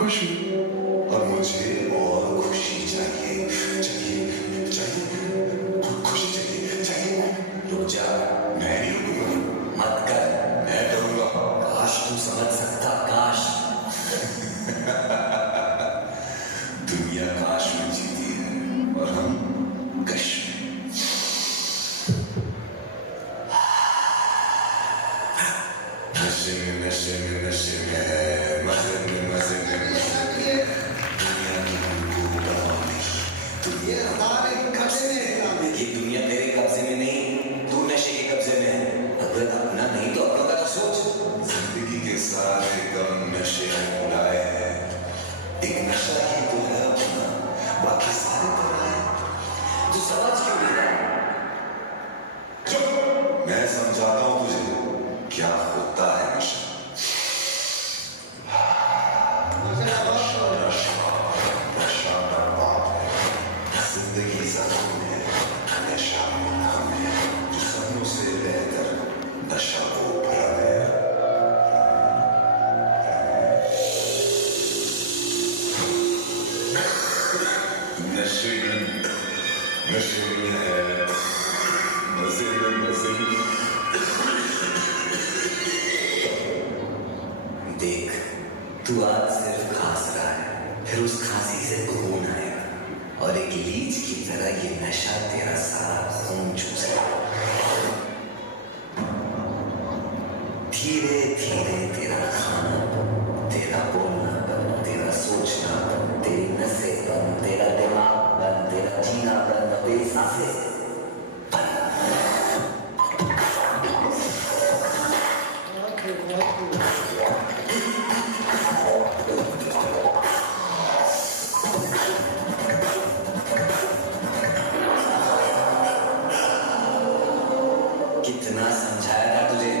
खुश हूं और मुझे और खुशी चाहिए चाहिए चाहिए खुशी चाहिए चाहिए। रुक जा, मैं नहीं रुकूंगा। मत कर, मैं करूंगा। काश तू समझ सकता, काश। दुनिया काश में जीती है और हम कश में। नशे में नशे में नशे में मजे में मजे में मजे में दुनिया की हमको परवाह नहीं। ये सारे कब्जे में, ये दुनिया तेरे कब्जे में नहीं, तू नशे के कब्जे में है। अगर अपना नहीं तो अपनों का तो सोच। जिंदगी के सारे गम नशे में भुलाए हैं। एक नशा ही तो है अपना, बाकी सारे पराए। तू समझ क्यों नहीं रहा? चुप, मैं समझाता हूं तुझे क्या होता है नशा। नशा बर्बाद है, जिंदगी जख्म है, नशा मरहम है। जो सपनों से बेहतर नशा को भरम है। नशे में है मजे में मजे में। देख, तू आज सिर्फ खांस रहा है, फिर उस खांसी से खून आएगा और एक लीच की तरह ये नशा तेरा सारा खून चूसेगा। धीरे धीरे तेरा खाना बंद, तेरा बोलना बंद, तेरा सोचना बंद, तेरी नसें बंद, तेरा दिमाग बंद, तेरा जीना बंद, तेरी सांसें कितना समझाया था तुझे?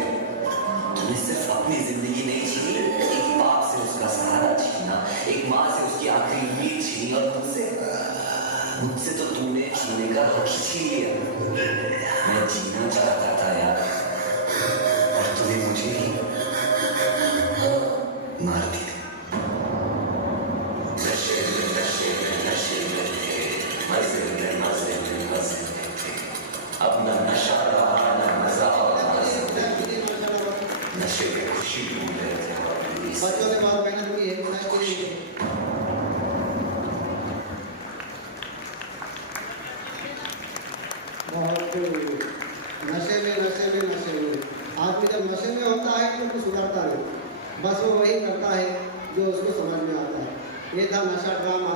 तूने सिर्फ अपनी जिंदगी नहीं छीनी, एक बाप से उसका सहारा छीना, एक माँ से उसकी आखिरी उम्मीद छीनी और मुझसे तो तूने छीने का हक छीन लिया। मैं जीना चाहता था यार, और तूने मुझे ही मार दिया। नशे में नशे में नशे में थे, मजे में मजे में मजे में थे। अपना नशा रहा ना मजा और मजे में, नशे में खुशी ढूंढ रहे थे और बच्चों ने बहुत मेहनत की है। बहुत नशे में आदमी जब नशे में होता है तो कुछ सुधरता नहीं, बस वो वही करता है जो उसको समझ में आता है। ये था नशा ड्रामा।